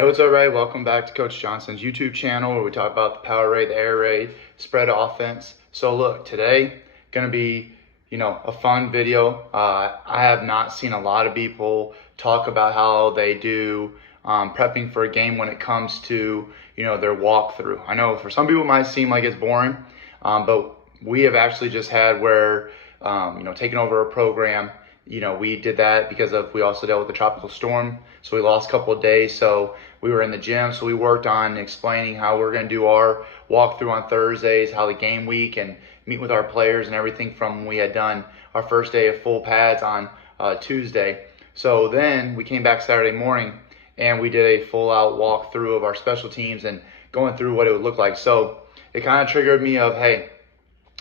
Hey, what's up, everybody? Welcome back to Coach Johnson's YouTube channel where we talk about the power raid, the air raid, spread offense. So look, today gonna be, a fun video. I have not seen a lot of people talk about how they do prepping for a game when it comes to, their walkthrough. I know for some people it might seem like it's boring, but we have actually just had where, taking over a program. We did that because we also dealt with the tropical storm. So we lost a couple of days. So we were in the gym. So we worked on explaining how we're going to do our walkthrough on Thursdays, how the game week, and meet with our players and everything from when we had done our first day of full pads on Tuesday. So then we came back Saturday morning and we did a full out walkthrough of our special teams and going through what it would look like. So it kind of triggered me of, hey,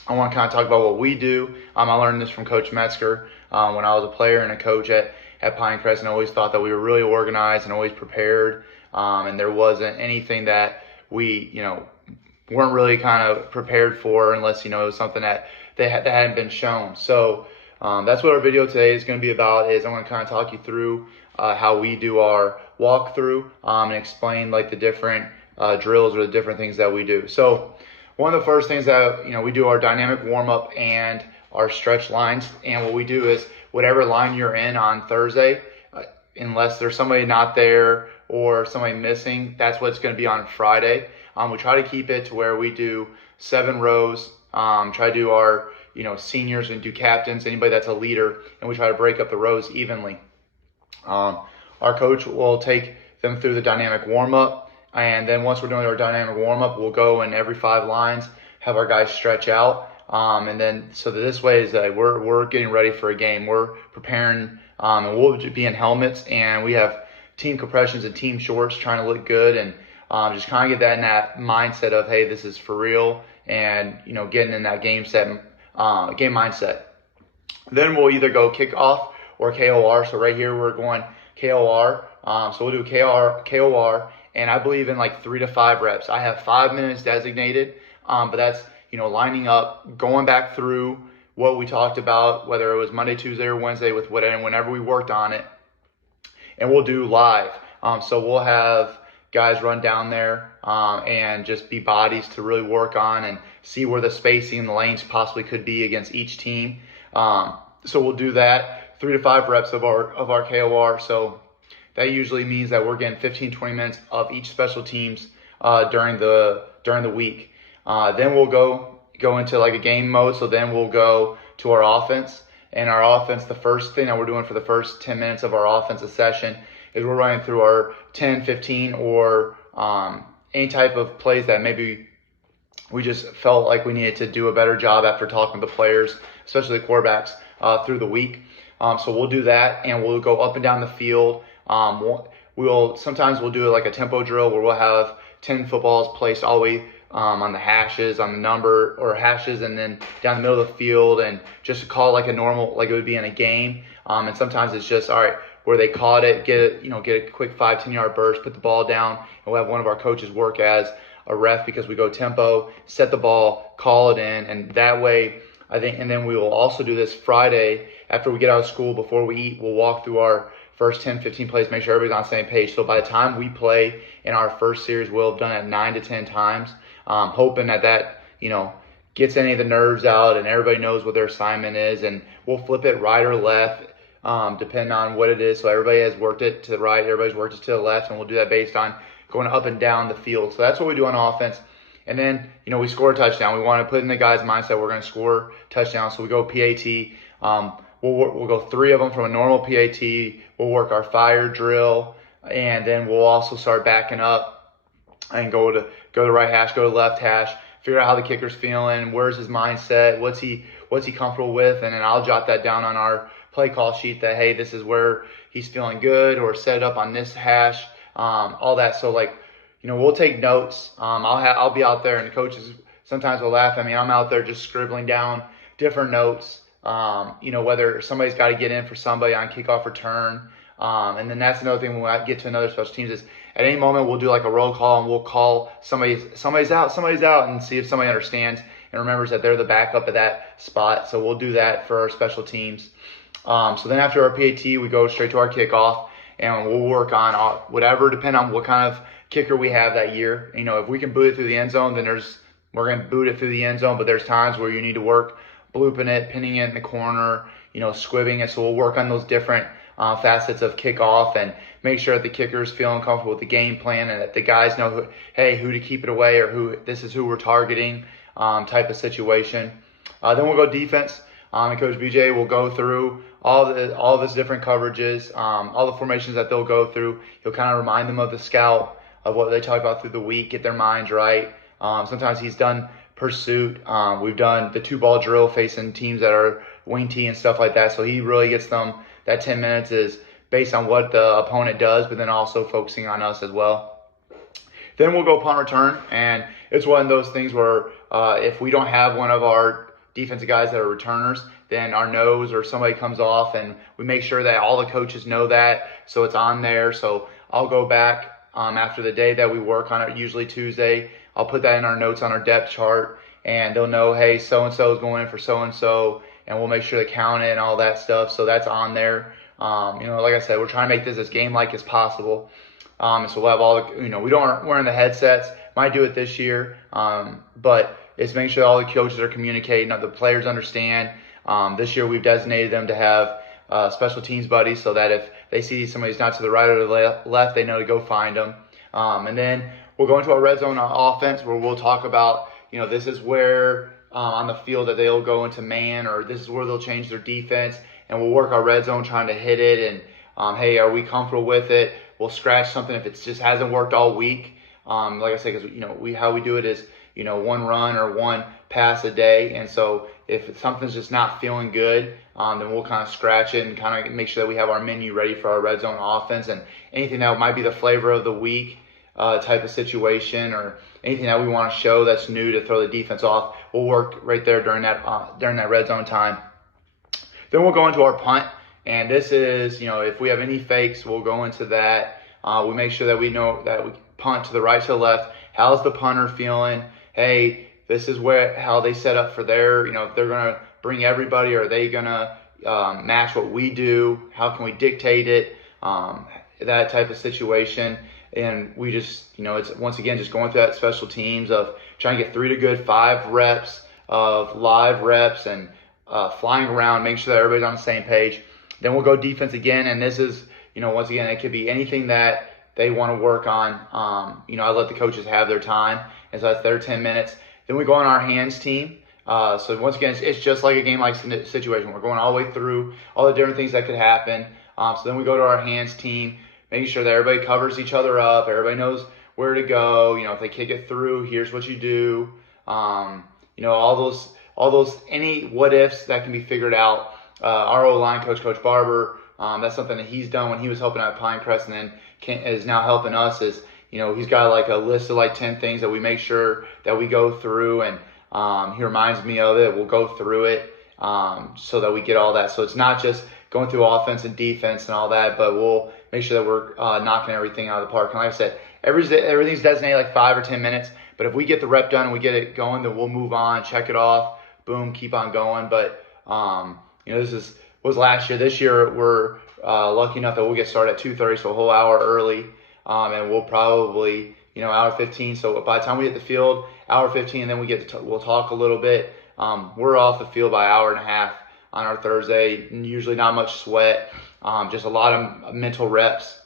I want to kind of talk about what we do. I learned this from Coach Metzger when I was a player and a coach at Pinecrest, and I always thought that we were really organized and always prepared, and there wasn't anything that we, weren't really kind of prepared for unless, it was something that that hadn't been shown. So that's what our video today is going to be about. Is I'm going to kind of talk you through how we do our walkthrough and explain like the different drills or the different things that we do. So one of the first things that, we do our dynamic warm-up and our stretch lines. And what we do is whatever line you're in on Thursday, unless there's somebody not there or somebody missing, that's what's going to be on Friday. We try to keep it to where we do 7 rows, try to do our, seniors and do captains, anybody that's a leader, and we try to break up the rows evenly. Our coach will take them through the dynamic warm-up. And then once we're doing our dynamic warm-up, we'll go in every 5 lines, have our guys stretch out. And then so that this way is that we're getting ready for a game. We're preparing, and we'll be in helmets, and we have team compressions and team shorts, trying to look good and just kind of get that in that mindset of, hey, this is for real, and getting in that game mindset. Then we'll either go kickoff or KOR. So right here we're going KOR. So we'll do KOR. And I believe in like 3 to 5 reps. I have 5 minutes designated, but that's, lining up, going back through what we talked about, whether it was Monday, Tuesday, or Wednesday with whenever we worked on it. And we'll do live. So we'll have guys run down there and just be bodies to really work on and see where the spacing and the lanes possibly could be against each team. So we'll do that, 3 to 5 reps of our KOR. So that usually means that we're getting 15-20 minutes of each special teams during the week. Then we'll go into like a game mode. So then we'll go to our offense. And our offense, the first thing that we're doing for the first 10 minutes of our offensive session is we're running through our 10, 15, or any type of plays that maybe we just felt like we needed to do a better job after talking to the players, especially the quarterbacks, through the week. So we'll do that, and we'll go up and down the field. Sometimes we'll do like a tempo drill where we'll have 10 footballs placed all the way on the hashes, on the number or hashes, and then down the middle of the field, and just call it like a normal, like it would be in a game. And sometimes it's just, all right, where they caught it, get a quick 5-10 yard burst, put the ball down, and we'll have one of our coaches work as a ref because we go tempo, set the ball, call it in, and that way, I think, and then we will also do this Friday after we get out of school, before we eat, we'll walk through our first 10, 15 plays, make sure everybody's on the same page. So by the time we play in our first series, we'll have done it 9 to 10 times, hoping that gets any of the nerves out and everybody knows what their assignment is. And we'll flip it right or left, depending on what it is. So everybody has worked it to the right, everybody's worked it to the left, and we'll do that based on going up and down the field. So that's what we do on offense. And then, we score a touchdown. We want to put in the guy's mindset we're going to score touchdowns. So we go PAT. We'll go 3 of them from a normal PAT. We'll work our fire drill, and then we'll also start backing up and go to right hash, go to left hash, figure out how the kicker's feeling, where's his mindset, what's he comfortable with, and then I'll jot that down on our play call sheet that, hey, this is where he's feeling good, or set it up on this hash, all that. So we'll take notes. I'll be out there, and the coaches sometimes will laugh at me. I'm out there just scribbling down different notes. Whether somebody's got to get in for somebody on kickoff return. And then that's another thing when we get to another special teams is at any moment we'll do like a roll call, and we'll call somebody's out, and see if somebody understands and remembers that they're the backup at that spot. So we'll do that for our special teams. So then after our PAT, we go straight to our kickoff, and we'll work on whatever, depending on what kind of kicker we have that year. You know, if we can boot it through the end zone, then we're going to boot it through the end zone, but there's times where you need to work blooping it, pinning it in the corner, you know, squibbing it. So we'll work on those different facets of kickoff and make sure that the kicker's feeling comfortable with the game plan and that the guys know, who to keep it away or this is who we're targeting type of situation. Then we'll go defense. And Coach BJ will go through all this different coverages, all the formations that they'll go through. He'll kind of remind them of the scout, of what they talk about through the week, get their minds right. Sometimes he's done pursuit. We've done the 2-ball drill facing teams that are wing T and stuff like that. So he really gets them. That 10 minutes is based on what the opponent does, but then also focusing on us as well. Then we'll go punt return, and it's one of those things where if we don't have one of our defensive guys that are returners, then our nose or somebody comes off, and we make sure that all the coaches know that, so it's on there. So I'll go back after the day that we work on it, usually Tuesday. I'll put that in our notes on our depth chart, and they'll know, hey, so-and-so is going in for so-and-so, and we'll make sure to count it and all that stuff. So that's on there. You know, like I said, we're trying to make this as game-like as possible. So we'll have all the, you know, we don't wearing the headsets. Might do it this year, but it's making sure all the coaches are communicating, the players understand. This year we've designated them to have special teams buddies so that if they see somebody's not to the right or the left, they know to go find them. And then we'll go into our red zone offense where we'll talk about, you know, this is where on the field that they'll go into man, or this is where they'll change their defense, and we'll work our red zone trying to hit it. And hey, are we comfortable with it? We'll scratch something if it just hasn't worked all week. Like I said, because you know how we do it is, you know, one run or one pass a day, and so if something's just not feeling good, then we'll kind of scratch it and kind of make sure that we have our menu ready for our red zone offense, and anything that might be the flavor of the week type of situation, or anything that we want to show that's new to throw the defense off, we'll work right there during that red zone time. Then we'll go into our punt, and this is, you know, if we have any fakes, we'll go into that. We make sure that we know that we punt to the right, to the left. How's the punter feeling? Hey, this is how they set up for their, you know, if they're going to bring everybody, or are they going to match what we do? How can we dictate it? That type of situation. And we just, you know, it's once again just going through that special teams of trying to get 3 to good 5 reps of live reps and flying around, making sure that everybody's on the same page. Then we'll go defense again, and this is, you know, once again, it could be anything that they want to work on. You know, I let the coaches have their time, and so that's their 10 minutes. Then we go on our hands team. So once again, it's just like a game-like situation. We're going all the way through all the different things that could happen. So then we go to our hands team, making sure that everybody covers each other up. Everybody knows where to go. You know, if they kick it through, here's what you do. You know, all those any what ifs that can be figured out. Our O-line coach, Coach Barber, that's something that he's done when he was helping out Pinecrest, and then is now helping us. Is, you know, he's got like a list of like 10 things that we make sure that we go through, and he reminds me of it. We'll go through it so that we get all that. So it's not just going through offense and defense and all that, but we'll make sure that we're knocking everything out of the park. And like I said, everything's designated like 5 or 10 minutes. But if we get the rep done and we get it going, then we'll move on, check it off, boom, keep on going. But you know, this was last year. This year we're lucky enough that we'll get started at 2:30, so a whole hour early, and we'll probably, you know, hour 15. So by the time we hit the field, hour 15, and then we'll talk a little bit. We're off the field by hour and a half on our Thursday. Usually not much sweat, just a lot of mental reps,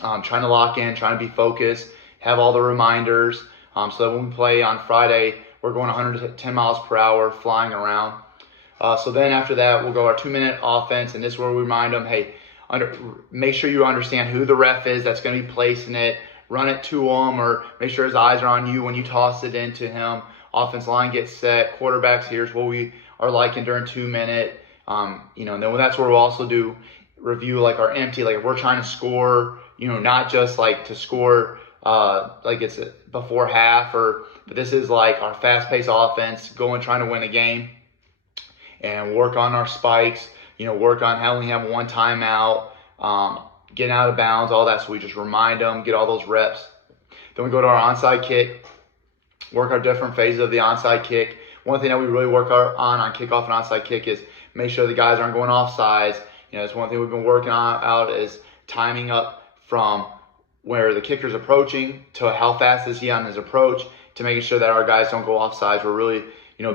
trying to lock in, trying to be focused, have all the reminders, so that when we play on Friday, we're going 110 miles per hour, flying around. So then after that, we'll go our 2-minute offense, and this is where we remind them, hey, make sure you understand who the ref is that's going to be placing it. Run it to him, or make sure his eyes are on you when you toss it into him. Offense line gets set. Quarterbacks, here's what we are liking during 2-minute. You know, and then that's where we'll also do review like our empty, like if we're trying to score, you know, not just like to score like it's before half, but this is like our fast-paced offense, trying to win a game, and work on our spikes, you know, work on how we have one timeout, getting out of bounds, all that. So we just remind them, get all those reps. Then we go to our onside kick, work our different phases of the onside kick. One thing that we really work on kickoff and onside kick is make sure the guys aren't going off sides. You know, it's one thing we've been working on out is timing up from where the kicker's approaching to how fast is he on his approach, to making sure that our guys don't go offsides. We're really,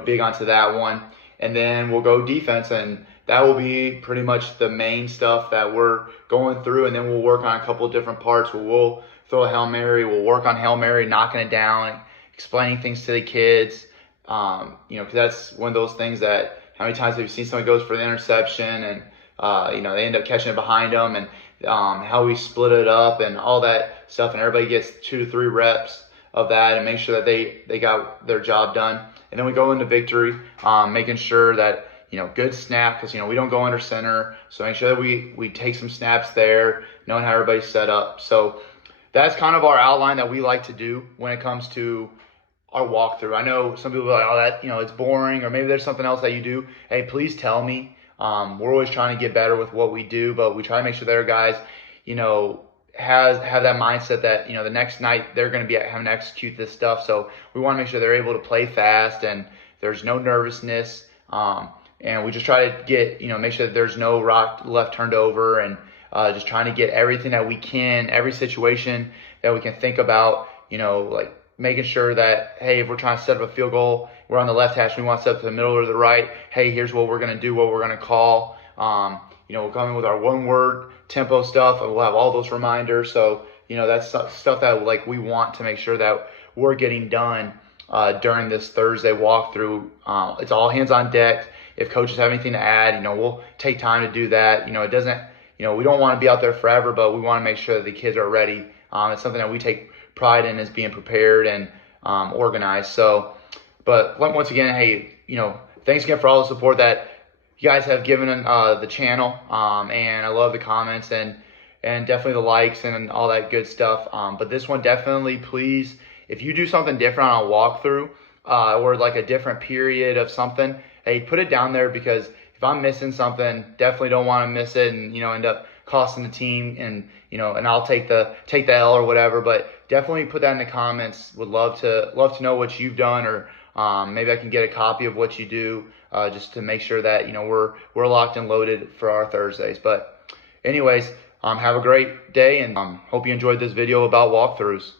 big onto that one. And then we'll go defense, and that will be pretty much the main stuff that we're going through. And then we'll work on a couple of different parts where we'll throw a Hail Mary. We'll work on Hail Mary, knocking it down, explaining things to the kids. Because that's one of those things that, how many times have you seen someone goes for the interception and, they end up catching it behind them, and how we split it up and all that stuff, and everybody gets 2 to 3 reps of that and make sure that they got their job done. And then we go into victory, making sure that, good snap, because, we don't go under center. So make sure that we take some snaps there, knowing how everybody's set up. So that's kind of our outline that we like to do when it comes to our walkthrough. I know some people are like, oh, that, it's boring, or maybe there's something else that you do. Hey, please tell me. We're always trying to get better with what we do, but we try to make sure that our guys, have that mindset that, the next night they're going to be having to execute this stuff. So we want to make sure they're able to play fast and there's no nervousness. And we just try to get, make sure that there's no rock left turned over, and just trying to get everything that we can, every situation that we can think about, like making sure that, hey, if we're trying to set up a field goal, we're on the left hash, we want to set up to the middle or the right. Hey, here's what we're going to do, what we're going to call. We'll come in with our 1-word tempo stuff, and we'll have all those reminders. So, that's stuff that like we want to make sure that we're getting done during this Thursday walkthrough. It's all hands on deck. If coaches have anything to add, we'll take time to do that. It doesn't, we don't want to be out there forever, but we want to make sure that the kids are ready. It's something that we take pride in, is being prepared and organized. So, but once again, hey, thanks again for all the support that you guys have given the channel, and I love the comments and definitely the likes and all that good stuff. But this one, definitely, please, if you do something different on a walkthrough, or like a different period of something, hey, put it down there, because if I'm missing something, definitely don't want to miss it and end up costing the team, and and I'll take the L or whatever. But definitely put that in the comments. Would love to know what you've done, or maybe I can get a copy of what you do, just to make sure that we're locked and loaded for our Thursdays. But anyways, have a great day, and hope you enjoyed this video about walkthroughs.